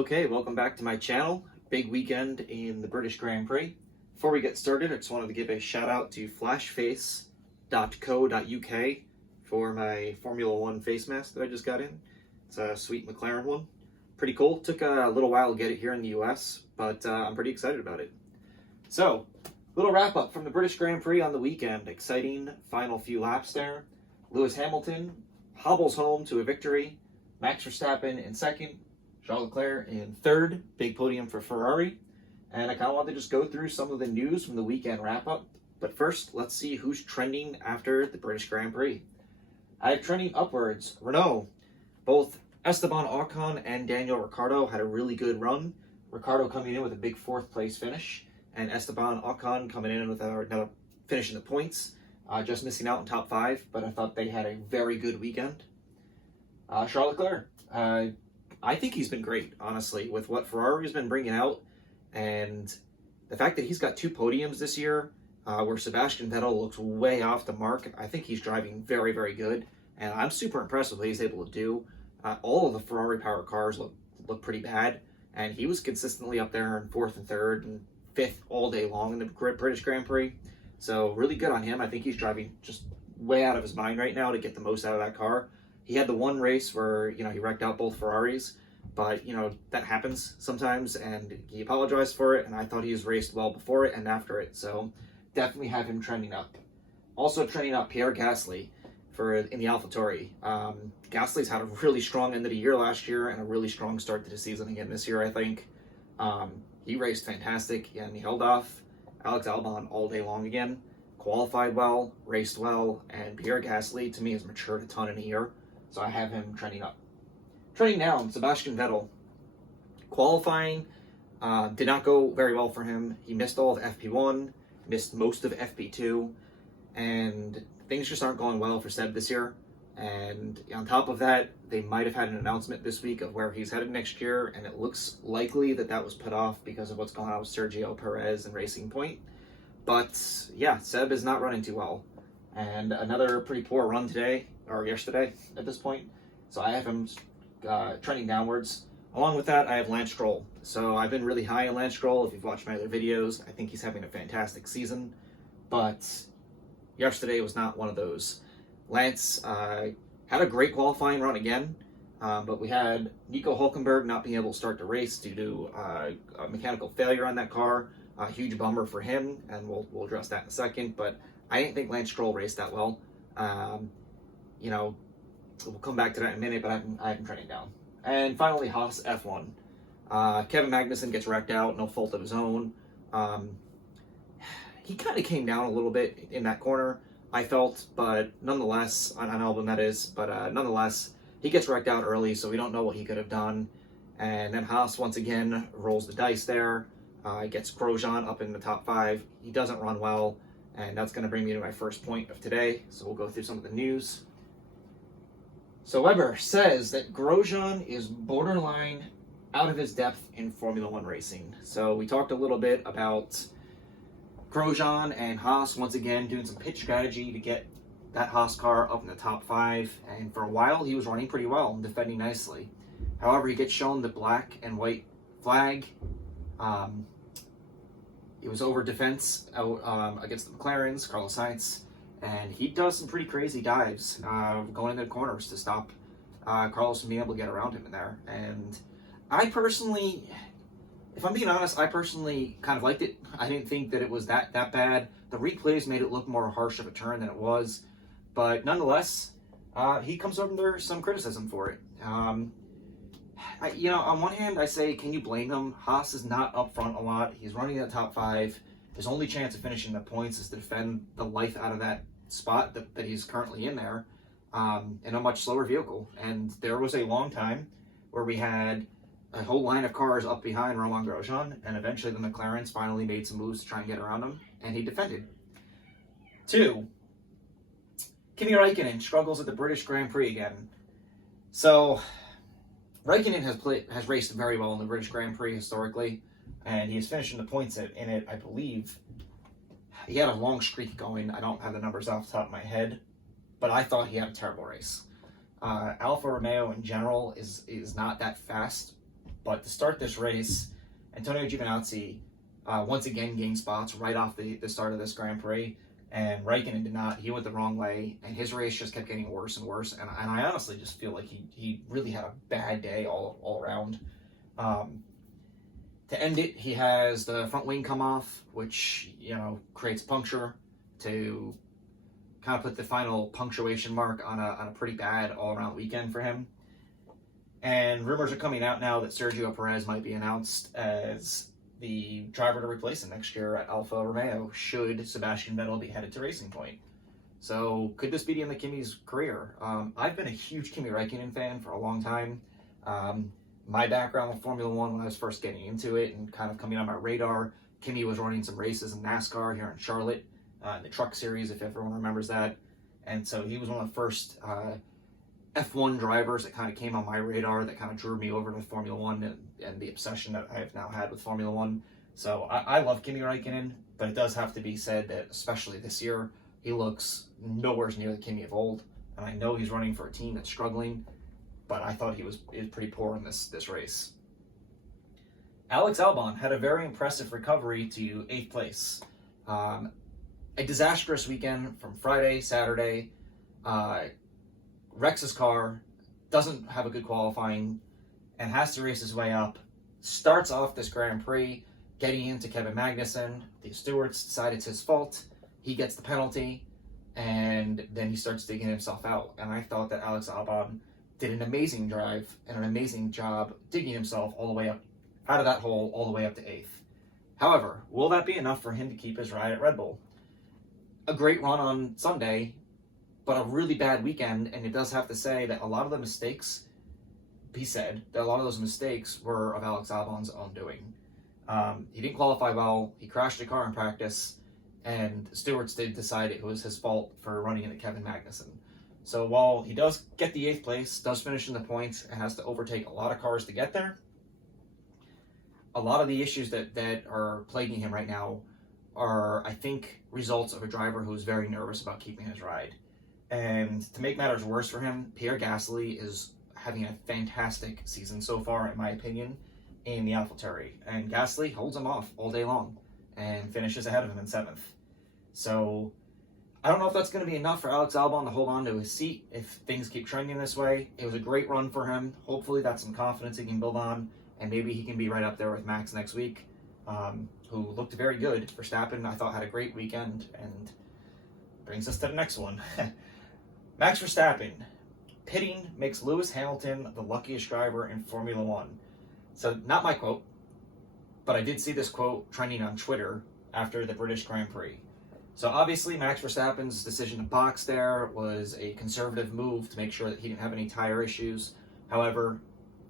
Okay, welcome back to my channel. Big weekend in the British Grand Prix. Before we get started, I just wanted to give a shout out to flashface.co.uk for my Formula One face mask that I just got in. It's a sweet McLaren one. Pretty cool. Took a little while to get it here in the US, but I'm pretty excited about it. So, little wrap up from the British Grand Prix on the weekend. Exciting final few laps there. Lewis Hamilton hobbles home to a victory. Max Verstappen in second. Charles Leclerc in third. Big podium for Ferrari. And I kind of wanted to just go through some of the news from the weekend wrap-up. But first, let's see who's trending after the British Grand Prix. I have trending upwards. Renault. Both Esteban Ocon and Daniel Ricciardo had a really good run. Ricciardo coming in with a big fourth place finish. And Esteban Ocon coming in with another finish in the points. Just missing out in top 5. But I thought they had a very good weekend. Charles Leclerc. I think he's been great, honestly, with what Ferrari's been bringing out. And the fact that he's got 2 podiums this year, where Sebastian Vettel looks way off the mark. I think he's driving very, very good. And I'm super impressed with what he's able to do. All of the Ferrari powered cars look pretty bad. And he was consistently up there in 4th and 3rd and 5th all day long in the British Grand Prix. So really good on him. I think he's driving just way out of his mind right now to get the most out of that car. He had the one race where, he wrecked out both Ferraris, but, that happens sometimes, and he apologized for it, and I thought he was raced well before it and after it, so definitely have him trending up. Also trending up, Pierre Gasly in the AlphaTauri. Gasly's had a really strong end of the year last year and a really strong start to the season again this year, I think. He raced fantastic, and he held off Alex Albon all day long again. Qualified well, raced well, and Pierre Gasly, to me, has matured a ton in a year. So I have him trending up. Trending down, Sebastian Vettel. Qualifying did not go very well for him. He missed all of FP1, missed most of FP2, and things just aren't going well for Seb this year. And on top of that, they might have had an announcement this week of where he's headed next year, and it looks likely that that was put off because of what's going on with Sergio Perez and Racing Point. But yeah, Seb is not running too well. And another pretty poor run today, or yesterday at this point. So I have him trending downwards. Along with that, I have Lance Stroll. So I've been really high on Lance Stroll. If you've watched my other videos, I think he's having a fantastic season. But yesterday was not one of those. Lance had a great qualifying run again, but we had Nico Hülkenberg not being able to start the race due to a mechanical failure on that car. A huge bummer for him, and we'll address that in a second. But I didn't think Lance Stroll raced that well. We'll come back to that in a minute, but I have him trending down. And finally, Haas F1. Kevin Magnussen gets wrecked out, no fault of his own. He kind of came down a little bit in that corner, I felt, but nonetheless, on Albon that is, but nonetheless, he gets wrecked out early, so we don't know what he could have done. And then Haas, once again, rolls the dice there. Gets Grosjean up in the top 5. He doesn't run well. And that's going to bring me to my first point of today. So we'll go through some of the news. So Weber says that Grosjean is borderline out of his depth in Formula One racing. So we talked a little bit about Grosjean and Haas once again doing some pitch strategy to get that Haas car up in the top 5. And for a while, he was running pretty well and defending nicely. However, he gets shown the black and white flag. It was over defense against the McLarens, Carlos Sainz, and he does some pretty crazy dives going into the corners to stop Carlos from being able to get around him in there. And I personally, if I'm being honest, I personally kind of liked it. I didn't think that it was that bad. The replays made it look more harsh of a turn than it was, but nonetheless, he comes under some criticism for it. On one hand, I say, can you blame him? Haas is not up front a lot. He's running in the top 5. His only chance of finishing the points is to defend the life out of that spot that he's currently in there in a much slower vehicle. And there was a long time where we had a whole line of cars up behind Romain Grosjean, and eventually the McLarens finally made some moves to try and get around him, and he defended. 2, Kimi Räikkönen struggles at the British Grand Prix again. So Räikkönen has raced very well in the British Grand Prix historically, and he is finishing the points in it, I believe. He had a long streak going. I don't have the numbers off the top of my head, but I thought he had a terrible race. Alfa Romeo in general is not that fast. But to start this race, Antonio Giovinazzi once again gained spots right off the start of this Grand Prix, and Raikkonen did not. He went the wrong way, and his race just kept getting worse and worse. And I honestly just feel like he really had a bad day all around. To end it, he has the front wing come off, which, creates a puncture to kind of put the final punctuation mark on a pretty bad all-around weekend for him. And rumors are coming out now that Sergio Perez might be announced as the driver to replace him next year at Alfa Romeo, should Sebastian Vettel be headed to Racing Point. So could this be the end of Kimi's career? I've been a huge Kimi Räikkönen fan for a long time. My background with Formula One, when I was first getting into it and kind of coming on my radar, Kimi was running some races in NASCAR here in Charlotte, the Truck Series, if everyone remembers that. And so he was one of the first F1 drivers that kind of came on my radar, that kind of drew me over to Formula One and the obsession that I have now had with Formula One. So I love Kimi Räikkönen, but it does have to be said that, especially this year, he looks nowhere near the Kimi of old. And I know he's running for a team that's struggling, but I thought he was pretty poor in this race. Alex Albon had a very impressive recovery to 8th place. A disastrous weekend from Friday, Saturday. Wrecks his car, doesn't have a good qualifying, and has to race his way up. Starts off this Grand Prix getting into Kevin Magnussen. The stewards decide it's his fault. He gets the penalty, and then he starts digging himself out. And I thought that Alex Albon did an amazing drive and an amazing job digging himself all the way up out of that hole, all the way up to 8th. However, will that be enough for him to keep his ride at Red Bull? A great run on Sunday, but a really bad weekend, and it does have to say that a lot of the mistakes, he said, that a lot of those mistakes were of Alex Albon's own doing. He didn't qualify well, he crashed a car in practice, and stewards did decide it was his fault for running into Kevin Magnussen. So while he does get the 8th place, does finish in the points, and has to overtake a lot of cars to get there, a lot of the issues that are plaguing him right now are, I think, results of a driver who is very nervous about keeping his ride. And to make matters worse for him, Pierre Gasly is having a fantastic season so far, in my opinion, in the AlphaTauri. And Gasly holds him off all day long and finishes ahead of him in 7th. So I don't know if that's going to be enough for Alex Albon to hold on to his seat if things keep trending this way. It was a great run for him. Hopefully that's some confidence he can build on, and maybe he can be right up there with Max next week, who looked very good. Verstappen, I thought, had a great weekend, and brings us to the next one. Max Verstappen, pitting makes Lewis Hamilton the luckiest driver in Formula One. So, not my quote, but I did see this quote trending on Twitter after the British Grand Prix. So obviously Max Verstappen's decision to box there was a conservative move to make sure that he didn't have any tire issues. However,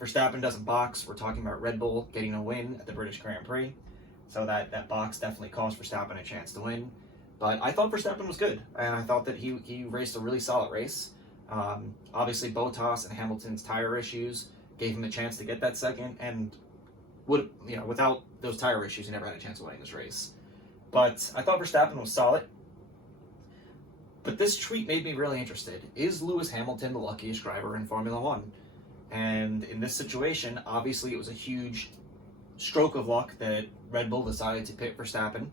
Verstappen doesn't box. We're talking about Red Bull getting a win at the British Grand Prix. So that box definitely cost Verstappen a chance to win. But I thought Verstappen was good, and I thought that he raced a really solid race. Obviously, Bottas and Hamilton's tire issues gave him a chance to get that second, and without those tire issues, he never had a chance of winning this race. But I thought Verstappen was solid. But this tweet made me really interested. Is Lewis Hamilton the luckiest driver in Formula One? And in this situation, obviously it was a huge stroke of luck that Red Bull decided to pit Verstappen,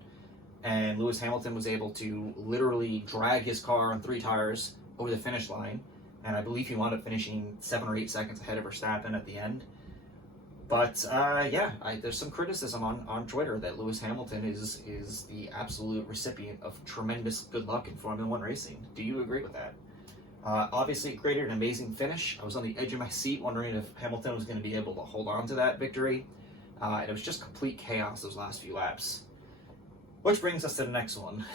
and Lewis Hamilton was able to literally drag his car on 3 tires over the finish line, and I believe he wound up finishing 7 or 8 seconds ahead of Verstappen at the end. But there's some criticism on Twitter that Lewis Hamilton is the absolute recipient of tremendous good luck in Formula One racing. Do you agree with that? Obviously, it created an amazing finish. I was on the edge of my seat wondering if Hamilton was going to be able to hold on to that victory. And it was just complete chaos those last few laps. Which brings us to the next one.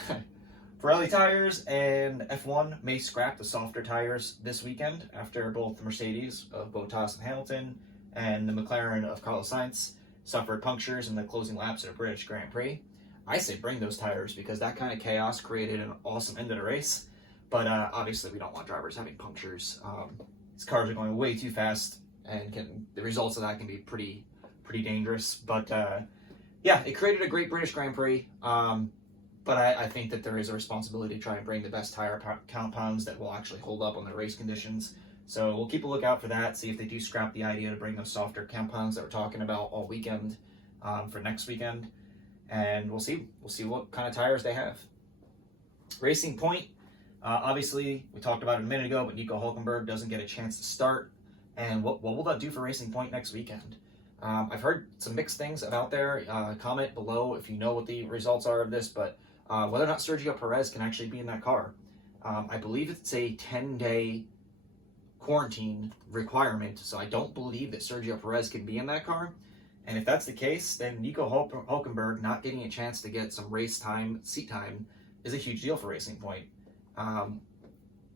Pirelli tires and F1 may scrap the softer tires this weekend after both the Mercedes of Bottas and Hamilton and the McLaren of Carlos Sainz suffered punctures in the closing laps of the British Grand Prix. I say bring those tires because that kind of chaos created an awesome end of the race. But obviously we don't want drivers having punctures. These cars are going way too fast, and the results of that can be pretty dangerous. But it created a great British Grand Prix. But I think that there is a responsibility to try and bring the best tire compounds that will actually hold up on the race conditions. So we'll keep a lookout for that, see if they do scrap the idea to bring those softer compounds that we're talking about all weekend for next weekend. And we'll see what kind of tires they have. Racing Point, obviously, we talked about it a minute ago, but Nico Hülkenberg doesn't get a chance to start. And what will that do for Racing Point next weekend? I've heard some mixed things about there. Comment below if you know what the results are of this, but whether or not Sergio Perez can actually be in that car. I believe it's a 10-day quarantine requirement, so I don't believe that Sergio Perez can be in that car. And if that's the case, then Nico Hülkenberg not getting a chance to get some race time, seat time, is a huge deal for Racing Point.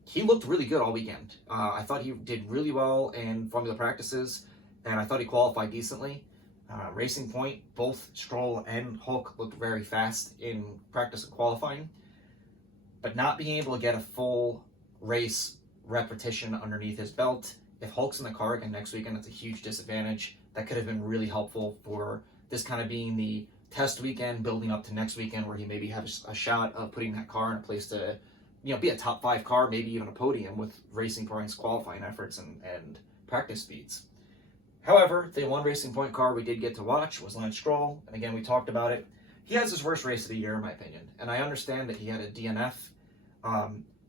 He looked really good all weekend. I thought he did really well in Formula practices, and I thought he qualified decently. Racing Point, both Stroll and Hulk looked very fast in practice and qualifying, but not being able to get a full race repetition underneath his belt. If Hulk's in the car again next weekend, that's a huge disadvantage. That could have been really helpful for this kind of being the test weekend building up to next weekend, where he maybe has a shot of putting that car in a place to, be a top 5 car, maybe even a podium with Racing Point's qualifying efforts and practice speeds. However, the one Racing Point car we did get to watch was Lance Stroll, and again, we talked about it. He has his worst race of the year, in my opinion, and I understand that he had a DNF,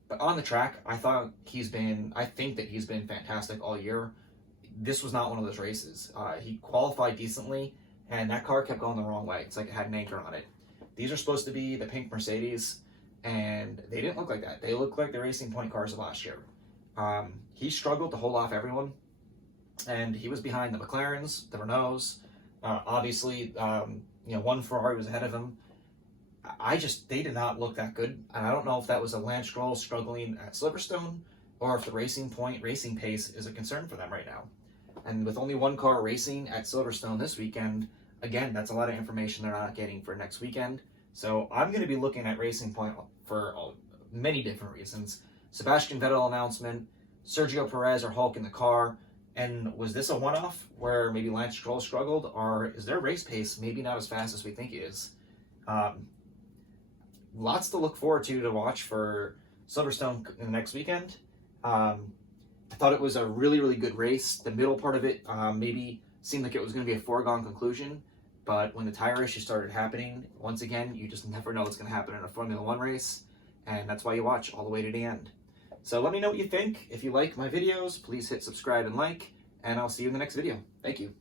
but on the track, I think that he's been fantastic all year. This was not one of those races. He qualified decently, and that car kept going the wrong way. It's like it had an anchor on it. These are supposed to be the pink Mercedes, and they didn't look like that. They looked like the Racing Point cars of last year. He struggled to hold off everyone, and he was behind the McLarens, the Renaults. Obviously, one Ferrari was ahead of him. They did not look that good, and I don't know if that was a Lance Stroll struggling at Silverstone, or if the Racing Point racing pace is a concern for them right now. And with only one car racing at Silverstone this weekend, again, that's a lot of information they're not getting for next weekend. So I'm going to be looking at Racing Point for many different reasons. Sebastian Vettel announcement, Sergio Perez or Hulk in the car, and was this a one-off where maybe Lance Stroll struggled, or is their race pace maybe not as fast as we think it is? Lots to look forward to watch for Silverstone in the next weekend. I thought it was a really, really good race. The middle part of it maybe seemed like it was going to be a foregone conclusion, but when the tire issue started happening, once again, you just never know what's going to happen in a Formula 1 race, and that's why you watch all the way to the end. So let me know what you think. If you like my videos, please hit subscribe and like, and I'll see you in the next video. Thank you.